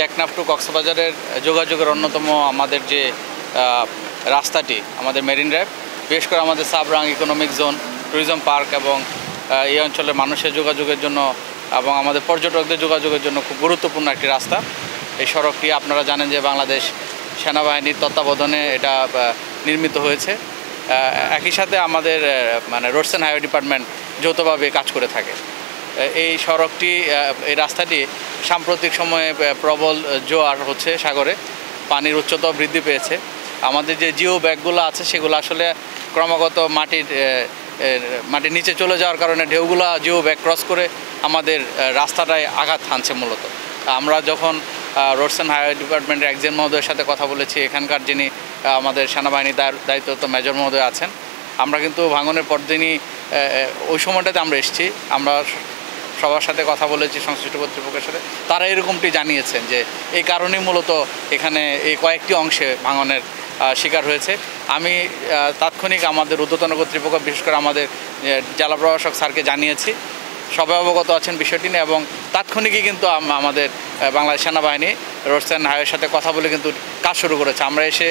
Teknaf two কক্সবাজারের যোগাযোগের অন্যতম আমাদের যে রাস্তাটি আমাদের মেরিন ড্রাইভ, বিশেষ করে আমাদের Sabrang economic zone, tourism park এবং এই অঞ্চলের মানুষের যোগাযোগের জন্য এবং আমাদের পর্যটকদের যোগাযোগের জন্য খুব গুরুত্বপূর্ণ একটি রাস্তা। এই সড়কটি আপনারা জানেন যে বাংলাদেশ সেনাবাহিনীর তত্ত্বাবধানে এটা নির্মিত হয়েছে। একই সাথে আমাদের রোডস অ্যান্ড হাইওয়ে ডিপার্টমেন্ট যৌথভাবে কাজ করে থাকে। এই সড়কটি, এই রাস্তাটি সাম্প্রতিক সময়ে প্রবল জোয়ার হচ্ছে, সাগরে পানির উচ্চতাও বৃদ্ধি পেয়েছে। আমাদের যে জিও ব্যাগগুলো আছে সেগুলো আসলে ক্রমাগত মাটির নিচে চলে যাওয়ার কারণে ঢেউগুলো জিও ব্যাগ ক্রস করে আমাদের রাস্তাটায় আঘাত হানছে মূলত। আমরা যখন রোডস অ্যান্ড হাইওয়ে ডিপার্টমেন্টের একজন মহোদয়ের সাথে কথা বলেছি, এখানকার যিনি আমাদের সেনাবাহিনীর দায়িত্বরত মেজর মহোদয় আছেন, আমরা কিন্তু ভাঙনের পরদিনই ওই সময়টাতে আমরা এসেছি, আমরা সবার সাথে কথা বলেছি, সংশ্লিষ্ট কর্তৃপক্ষের সাথে, তারা এরকমটি জানিয়েছেন যে এই কারণেই মূলত এখানে এই কয়েকটি অংশে ভাঙনের শিকার হয়েছে। আমি তাৎক্ষণিক আমাদের ঊর্ধ্বতন কর্তৃপক্ষ, বিশেষ করে আমাদের জেলা প্রশাসক স্যারকে জানিয়েছি, সবাই অবগত আছেন বিষয়টি নিয়ে এবং তাৎক্ষণিকই কিন্তু আমাদের বাংলাদেশ সেনাবাহিনী রোডস অ্যান্ড হাইওয়ের সাথে কথা বলে কিন্তু কাজ শুরু করেছে। আমরা এসে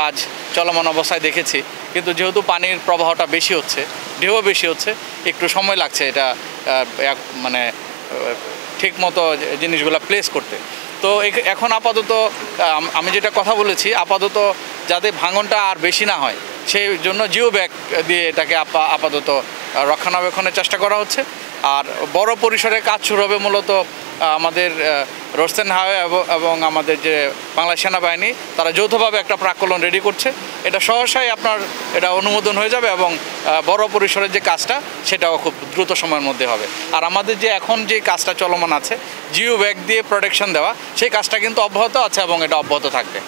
কাজ চলমান অবস্থায় দেখেছি, কিন্তু যেহেতু পানির প্রবাহটা বেশি হচ্ছে, ঢেউও বেশি হচ্ছে, একটু সময় লাগছে এটা ঠিক মতো জিনিসগুলো প্লেস করতে। তো এখন আপাতত আমি যেটা কথা বলেছি, আপাতত যাতে ভাঙনটা আর বেশি না হয় সেই জন্য জিও ব্যাগ দিয়ে এটাকে আপাতত রক্ষণাবেক্ষণের চেষ্টা করা হচ্ছে। আর বড় পরিসরে কাজ শুরু হবে মূলত আমাদের রোডস অ্যান্ড হাইওয়ে এবং আমাদের যে বাংলাদেশ সেনাবাহিনী, তারা যৌথভাবে একটা প্রাক্কলন রেডি করছে। এটা সহসাই এটা অনুমোদন হয়ে যাবে এবং বড় পরিসরের যে কাজটা সেটাও খুব দ্রুত সময়ের মধ্যে হবে। আর আমাদের যে এখন যে কাজটা চলমান আছে, জিও ব্যাগ দিয়ে প্রোটেকশন দেওয়া, সেই কাজটা কিন্তু অব্যাহত আছে এবং এটা অব্যাহত থাকবে।